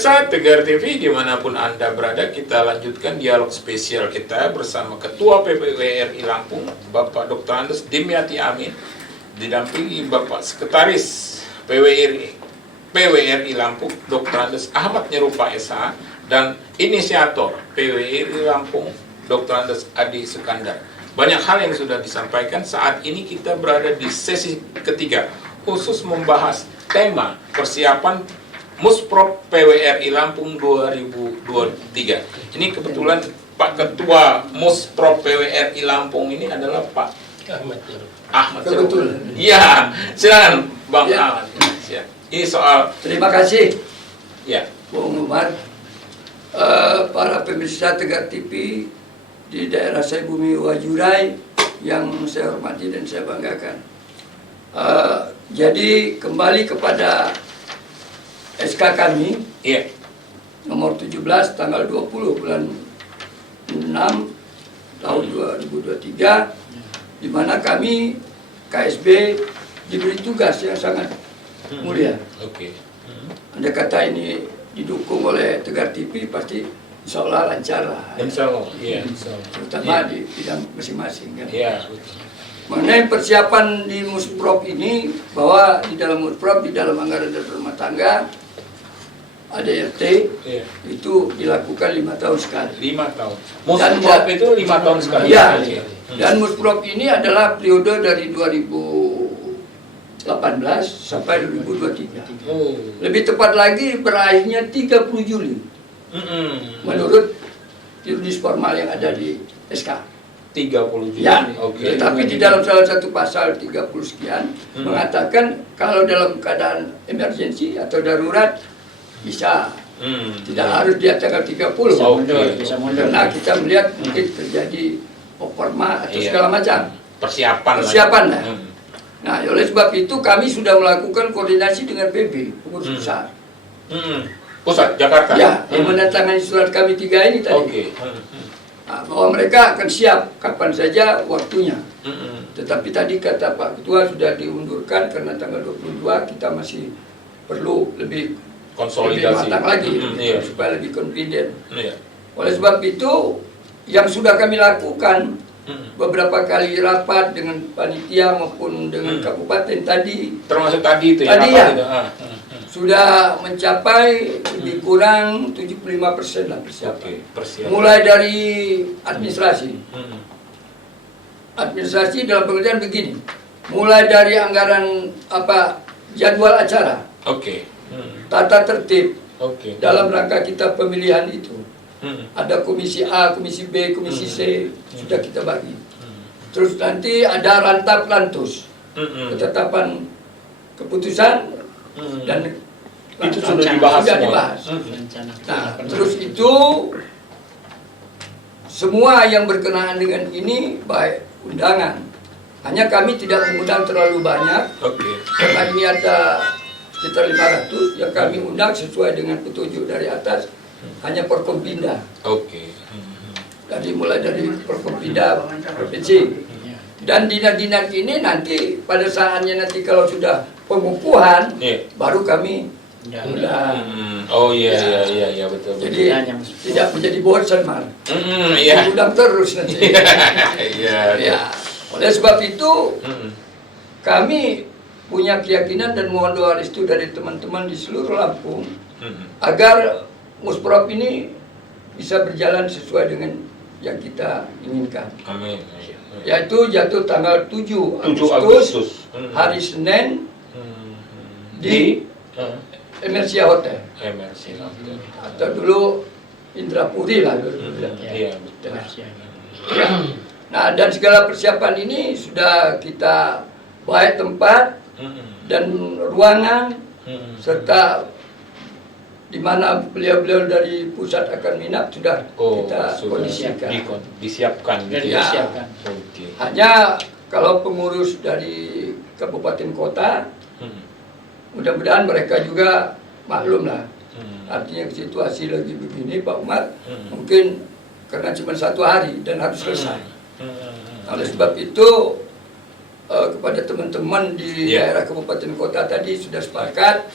Pemirsa Tegar TV dimanapun Anda berada, kita lanjutkan dialog spesial kita bersama Ketua PPWRI Lampung, Bapak Dr. Andes Dimyati Amin, didampingi Bapak Sekretaris PWRI Lampung, Dr. Andes Ahmad Nyerupa SH, dan inisiator PWRI Lampung, Dr. Andes Adi Sukandar. Banyak hal yang sudah disampaikan. Saat ini kita berada di sesi ketiga, khusus membahas tema persiapan Musprop PWRI Lampung 2023. Ini kebetulan Pak Ketua Musprop PWRI Lampung ini adalah Pak Ahmad. Kebetulan. Iya, silakan Bang Ahmad. Ya. Ini soal. Terima kasih. Ya. Bung Umar, para pemirsa Tegar TV di daerah saya Bumi Wajurai yang saya hormati dan saya banggakan. Jadi kembali kepada SK kami, nomor 17 tanggal 20 bulan 6 tahun 2023, di mana kami KSB diberi tugas yang sangat mulia. Anda kata ini didukung oleh Tegar TV, pasti insya Allah lancar lah. Insya Allah, iya. Terutama di bidang masing-masing. Kan? Mengenai persiapan di Musprop ini, bahwa di dalam Musprop, di dalam anggaran dasar rumah tangga, ADRT itu dilakukan 5 tahun sekali. 5 tahun. Musprop itu 5 tahun sekali. Ya. Dan Musprop ini adalah periode dari 2018 sampai 2023. Lebih tepat lagi berakhirnya 30 Juli. Menurut jurnis formal yang ada di SK. 30 Juli. Ya. Tetapi di dalam salah satu pasal 30 sekian mengatakan kalau dalam keadaan emergensi atau darurat bisa, tidak harus dia tanggal 30. Bisa mundur. Karena kita melihat mungkin terjadi perma atau segala macam persiapan lah. Nah, oleh sebab itu kami sudah melakukan koordinasi dengan PB, pengurus besar. Pusat Jakarta. Ya, yang menandatangani surat kami 3 ini tadi. Nah, bahwa mereka akan siap kapan saja waktunya. Tetapi tadi kata Pak Ketua sudah diundurkan karena tanggal 22 kita masih perlu lebih konsolidasi matang lagi supaya lebih confident. Oleh sebab itu yang sudah kami lakukan beberapa kali rapat dengan panitia maupun dengan kabupaten tadi, termasuk tadi itu sudah mencapai lebih kurang 75% lah persiapan. Mulai dari administrasi. Administrasi dalam pengertian begini. Mulai dari anggaran jadwal acara. Tata tertib dalam rangka kita pemilihan itu. Ada komisi A, komisi B, komisi C, sudah kita bagi. Terus nanti ada rantap lantus, ketetapan keputusan dan itu sudah dibahas. Nah, terus itu semua yang berkenaan dengan ini baik undangan. Hanya kami tidak mengundang terlalu banyak. Karena ini ada sekitar 500 yang kami undang sesuai dengan petunjuk dari atas, hanya Forkompinda. Jadi mulai dari Forkompinda provinsi. Dan dinas-dinas ini nanti pada saatnya nanti kalau sudah pengukuhan baru kami undang. Betul. Jadi tidak menjadi bosan mal. Undang terus nanti. Oleh sebab itu kami punya keyakinan dan mohon doa restu dari teman-teman di seluruh Lampung agar Musprop ini bisa berjalan sesuai dengan yang kita inginkan. Yaitu jatuh tanggal 7 Agustus hari Senin di Emersia Hotel. Atau dulu Indrapuri lah. Nah, dan segala persiapan ini sudah kita baik tempat dan ruangan serta di mana beliau-beliau dari pusat akan minat sudah kita kondisikan. Disiapkan. Hanya kalau pengurus dari kabupaten kota, mudah-mudahan mereka juga maklum lah. Artinya situasi lagi begini Pak Umar, mungkin karena cuma 1 hari dan harus selesai. Oleh sebab itu kepada teman-teman di daerah kabupaten kota tadi sudah sepakat.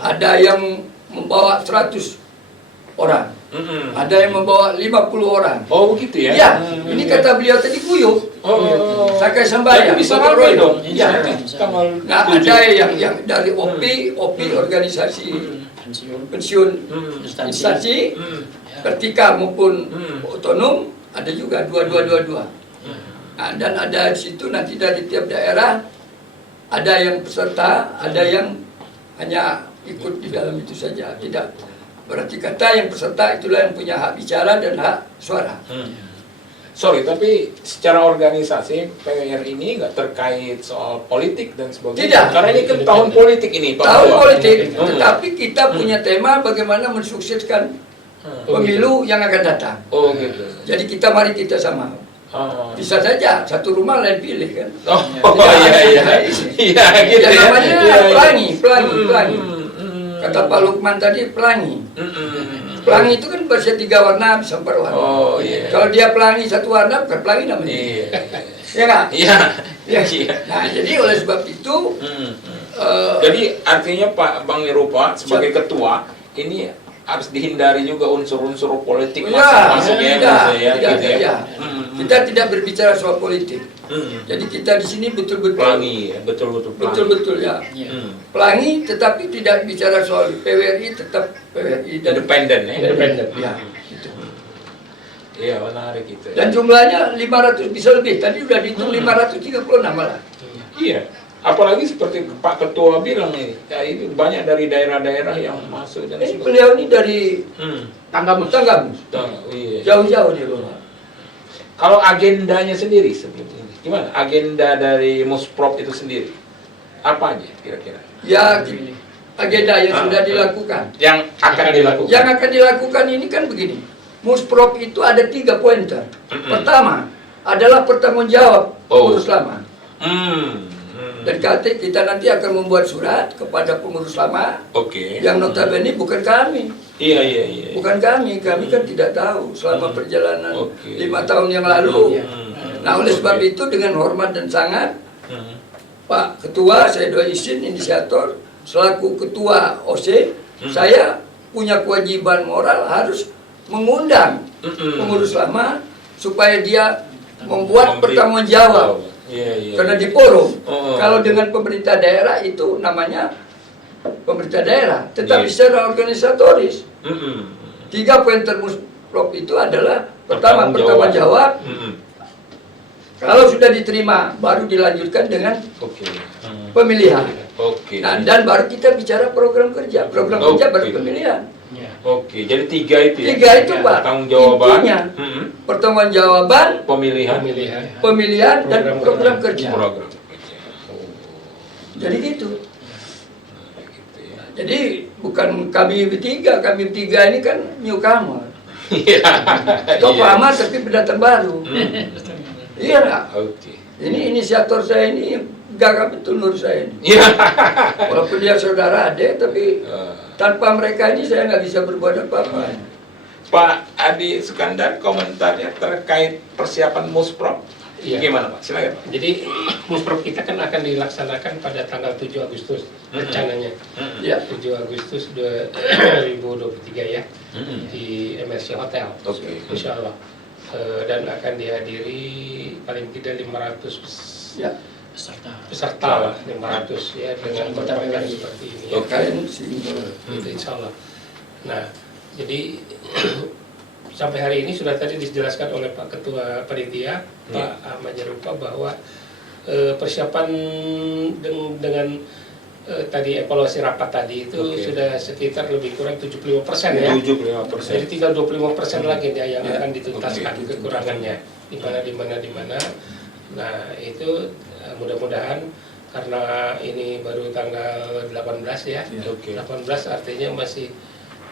Ada yang membawa 100 orang. Ada yang membawa 50 orang. Oh begitu ya? Ya, ini kata beliau tadi kuyup. Pakai sembahyang. Bisa ramai dong. Ya. Nah, ada yang dari OPI organisasi pensiun instansi, vertikal maupun otonom, ada juga dua. Nah, dan ada di situ nanti dari tiap daerah ada yang peserta, ada yang hanya ikut di dalam itu saja, tidak. Berarti kata yang peserta itulah yang punya hak bicara dan hak suara. Sorry, tapi secara organisasi PWR ini nggak terkait soal politik dan sebagainya. Tidak. Karena ini kan tahun politik ini, Pak. Tahun Ketua. politik, tetapi kita punya tema bagaimana mensukseskan pemilu yang akan datang. Oh gitu. Jadi mari kita sama. Bisa saja satu rumah lain pilih kan. Oh iya. Iya gitu Ya, ya. namanya Iya. pelangi. Kata Pak Lukman tadi pelangi. Pelangi itu kan bersih 3 warna bisa 4 warna. Oh iya. Kalau dia pelangi 1 warna bukan pelangi namanya. Iya. Ya nggak? Iya. Ya. Iya. Nah jadi oleh sebab itu Jadi artinya Pak Bang Nirupa sebagai ketua ini harus dihindari juga unsur-unsur politik masuk-masuknya tidak, ya. Kita tidak berbicara soal politik. Jadi kita di sini betul-betul pelangi ya, betul-betul pelangi. Betul-betul ya. Pelangi tetapi tidak bicara soal PWRI, tetap PWRI dan Independen ya. independen. Ya. Gitu. Iya, menarik itu. Dan jumlahnya 500 bisa lebih. Tadi udah dihitung 536 malah. Iya. Apalagi seperti Pak Ketua bilang ini, ya ini banyak dari daerah-daerah yang masuk dan Ini beliau ini dari Tanggamus. Iya. Jauh-jauh dia bawa. Kalau agendanya sendiri seperti ini, gimana? Agenda dari Musprop itu sendiri, apa aja kira-kira? Ya, agenda yang sudah dilakukan. Yang akan dilakukan? Yang akan dilakukan ini kan begini. Musprop itu ada 3 pointer. Pertama adalah pertanggungjawab pengurus lama. Dan kita nanti akan membuat surat kepada pengurus lama. Yang notabene bukan kami. Iya. Bukan kami kan tidak tahu selama perjalanan 5 tahun yang lalu. Nah oleh sebab itu dengan hormat dan sangat Pak Ketua, saya doa izin inisiator selaku Ketua OC, saya punya kewajiban moral harus mengundang pengurus lama supaya dia membuat pertanggungjawab. Karena di forum, kalau dengan pemerintah daerah itu namanya pemerintah daerah, tetapi secara organisatoris 3 pointer Musprop itu adalah pertama pertanggung jawab. Kalau sudah diterima baru dilanjutkan dengan pemilihan. Nah, dan baru kita bicara program kerja kerja baru pemilihan. Jadi 3 itu ya. 3 itu Pak. Pertanggungjawaban, pertanggungjawaban, pemilihan dan program kerja. Program. Jadi gitu. Jadi bukan kami bertiga ini kan newcomer. Tokoh lama tapi pendatang baru. Iya nggak? Ini inisiator saya ini gagah betul menurut saya ini. Walaupun dia saudara adik, tapi tanpa mereka ini saya nggak bisa berbuat apa-apa. Pak Adi Sukandar, komentarnya terkait persiapan Musprop. Gimana Pak? Silakan Pak. Jadi Musprop kita kan akan dilaksanakan pada tanggal 7 Agustus rencananya. Ya. 7 Agustus 2023 ya. Di MRC Hotel. Insya Allah. Dan akan dihadiri paling tidak 500 peserta lah, 500 ya, dengan berbagai seperti ini ya. Itu insya Allah. Nah, jadi sampai hari ini sudah tadi dijelaskan oleh Pak Ketua Panitia, Pak Ahmad Nirupa, bahwa persiapan dengan tadi evaluasi rapat tadi itu sudah sekitar lebih kurang 75% ya. 75%. Jadi tinggal 25% lagi ya yang akan dituntaskan kekurangannya di mana. Nah, itu mudah-mudahan karena ini baru tanggal 18 ya. 18 artinya masih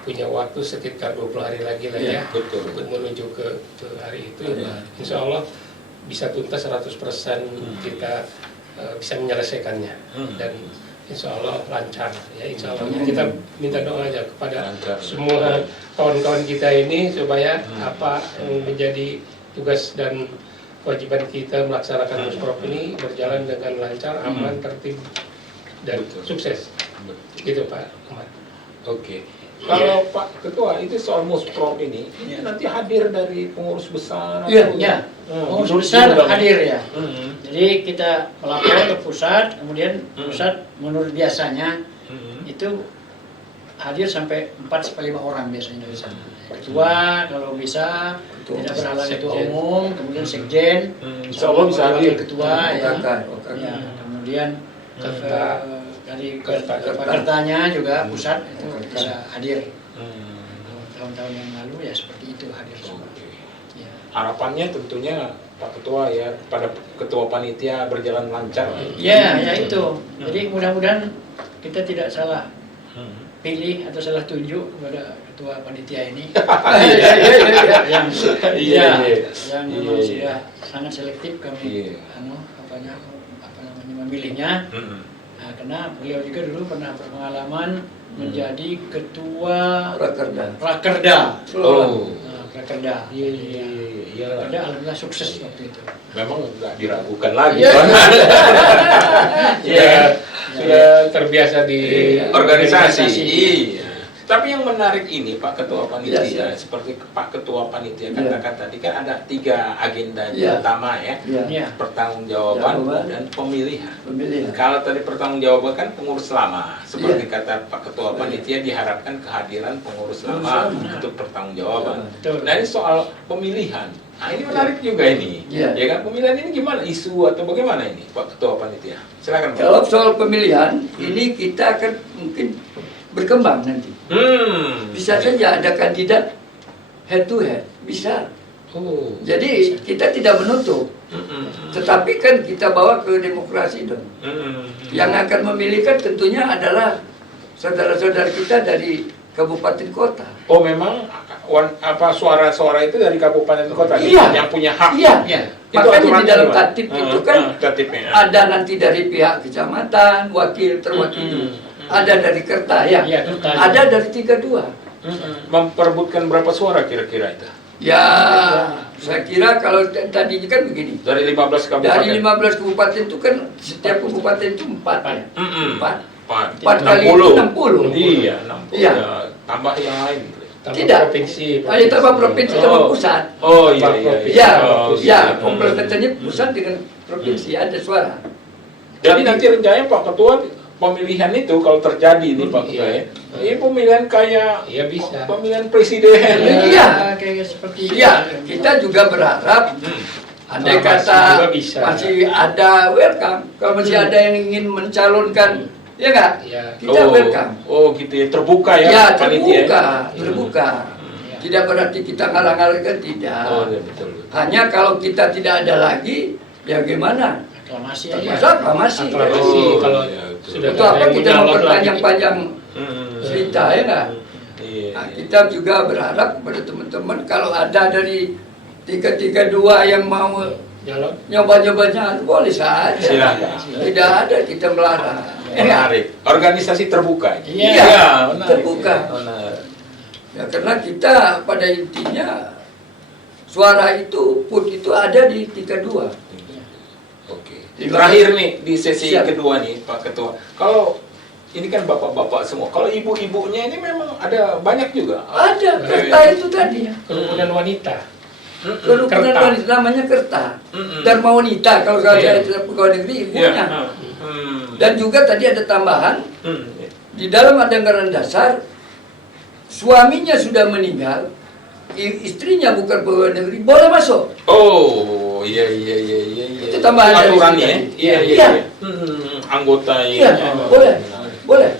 punya waktu sekitar 20 hari lagi lah ya. Untuk menuju ke hari itu. Insya Allah bisa tuntas 100% kita bisa menyelesaikannya. Dan insya Allah lancar ya, insya Allah kita minta doa aja kepada semua kawan-kawan kita ini supaya apa yang menjadi tugas dan kewajiban kita melaksanakan Musprop ini berjalan dengan lancar, aman, tertib dan sukses. Gitu Pak Ahmad. Kalau Pak Ketua itu soal musprov ini nanti hadir dari pengurus besar Iya, atau ya. Pengurus besar hadir ya. Jadi kita melapor ke pusat, kemudian pusat menurut biasanya itu hadir sampai 4-5 orang biasanya dari sana. Ketua kalau bisa, tidak berhalangan ketua umum, kemudian sekjen, Insya Allah bisa hadir. ketua ya. OKK. Ya, kemudian Kerta. dari Kerta. kertanya juga pusat itu Kerta. bisa hadir. Tahun-tahun yang lalu ya seperti itu hadir semua. Ya. Harapannya tentunya Pak Ketua ya pada ketua panitia berjalan lancar. Ya, ya itu. Jadi mudah-mudahan kita tidak salah pilih atau salah tunjuk kepada ketua panitia ini. yang Iya, iya. yang Iya, memang iya. sudah sangat selektif kami Iya. apa namanya memilihnya. Nah, karena beliau juga dulu pernah berpengalaman menjadi ketua Rakerda. Oh, Rakerda. iya. Rakerda alhamdulillah sukses waktu itu. Memang nggak diragukan lagi. Iya. Sudah terbiasa di Organisasi. Iya. Tapi yang menarik ini Pak Ketua Panitia, Iya. seperti Pak Ketua Panitia Iya. katakan tadi kan ada 3 agenda Iya. utama ya. Iya. Pertanggungjawaban Jawaban. dan pemilihan. Pemilihan. Kalau tadi pertanggungjawaban kan pengurus lama, seperti Iya. kata Pak Ketua Panitia diharapkan kehadiran pengurus Pengurus lama lama. untuk pertanggungjawaban. Betul. Nah ini soal pemilihan. Nah ini menarik juga ini. Iya. Ya kan pemilihan ini gimana isu atau bagaimana ini Pak Ketua Panitia? Silakan Pak. Kalau soal pemilihan, ini kita akan mungkin berkembang nanti. Bisa saja ada kandidat head to head, bisa. Oh. Jadi kita tidak menutup, tetapi kan kita bawa ke demokrasi dong. Yang akan memilih kan tentunya adalah saudara-saudara kita dari kabupaten kota. Oh memang apa suara-suara itu dari kabupaten kota Iya. yang punya hak. Iya. Ya. Itu Makanya di aturannya dalam gimana? tatip itu kan tatipnya. ada nanti dari pihak kecamatan, wakil terwakili, ada dari Kerta ya, Iya, Kerta. ada dari 32. Memperebutkan berapa suara kira-kira itu? Ya, saya kira kalau tadinya kan begini. Dari 15 kabupaten. Dari 15 kabupaten itu kan setiap kabupaten itu 4 ya. Mm-mm. 4. 4 4 kali itu 60. Iya, 60. Iya. Ya, tambah yang lain. Tambah Tidak. provinsi. Ada tambah provinsi tambah pusat. Oh iya Tambah iya. provinsi. Ya, Oh, ya, iya. komplementernya pusat dengan provinsi ada suara. Jadi nanti rencananya Pak Ketua pemilihan itu kalau terjadi nih Pak Ketua ya. Ini pemilihan kayak Iya bisa. pemilihan presiden. Iya. Kayak seperti itu. Iya, kita juga berharap andai Masih kata juga bisa. masih ada welcome, kalau masih ada yang ingin mencalonkan, ya nggak? Iya. Kita welcome. Oh gitu ya, terbuka ya, Ya, panitia. terbuka. Tidak berarti kita ngalang-ngalangkan, tidak. Oh iya, betul. Hanya kalau kita tidak ada lagi, ya gimana? Aklamasi Termasuk aja. aklamasi. Aklamasi. Oh, kalau iya, betul. sudah Untuk ada apa yang kita menyalon memperpanjang-panjang Hmm. cerita, ya nggak? Iya. Nah, kita juga berharap kepada teman-teman kalau ada dari 332 yang mau Jalan. nyoba-nyobanya boleh saja. Silakan. Tidak ada kita melarang. Menarik. Organisasi terbuka. Iya. menarik. Terbuka. Menarik. Ya, karena kita pada intinya suara itu put itu ada di 32. Oke. Terakhir nih di sesi Siap. kedua nih Pak Ketua. Kalau ini kan bapak-bapak semua. Kalau ibu-ibunya ini memang ada banyak juga. Ada kerta itu tadi. Kerukunan wanita. Kerukunan Kerta. wanita namanya kerta. Mm-mm. Dharma wanita kalau saya Iya. tidak pegawai negeri ibunya. Iya. Dan juga tadi ada tambahan Hmm. di dalam anggaran dasar suaminya sudah meninggal, istrinya bukan pegawai negeri boleh masuk. Oh, iya. Itu tambahan dari aturannya. sini. Iya. Iya. Anggota Iya, ini. boleh. Boleh.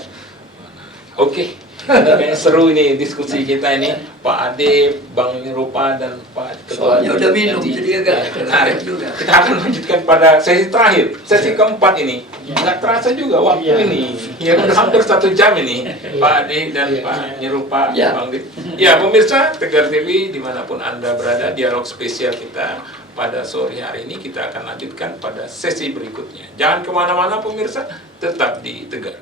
Oke. Ini kayaknya seru ini diskusi kita ini, Pak Ade, Bang Rupa dan Pak Ketua. Soalnya udah minum, Nanti. jadi agak Menarik. juga. Kita akan lanjutkan pada sesi terakhir, sesi keempat ini. Nggak terasa juga waktu Iya. ini. Ya udah hampir 1 jam ini, Pak Ade dan Pak Nirupa, Iya. Bang Dit. Ya pemirsa Tegar TV dimanapun Anda berada, dialog spesial kita pada sore hari ini kita akan lanjutkan pada sesi berikutnya. Jangan kemana-mana pemirsa, tetap di Tegar.